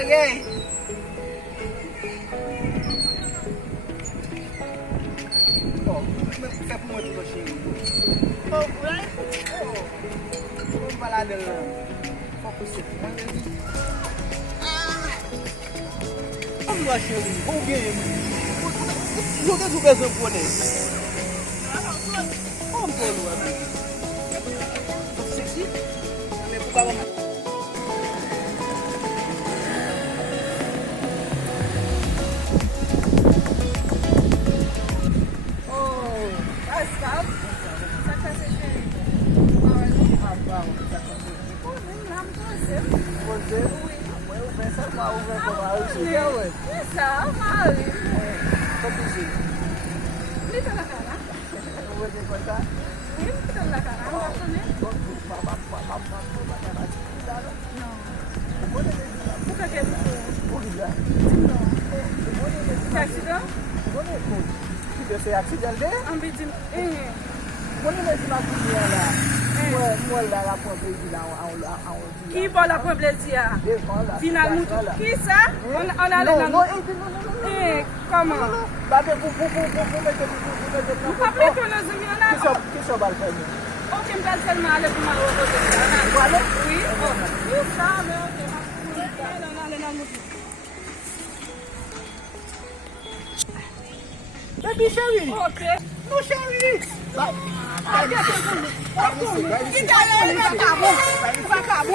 bagay. Oh, fè pou mwen tou chéri. Oh, right? Oh. Mwen balade lè. Fò pou se pou mwen lè di. Mwen mwen chéri. Ou gen mwen. Yo de sou bezon pou ne. Mwen pou lè mwen. Fò seksi. Mwen pou ka mwen. Você accidente? Quando nós vamos lá, mola la pompe là Qui va la problétia? Finalement, qui ça? On a le nom. Comment? Vous parlez que nos amis en a? Qui sont mal fait? Ok, je vais seulement aller pour ma reposer. Oui, oui, ça, mais ok. On a le nom. Baby chérie. Ok. Non chérie. Kita le cabo.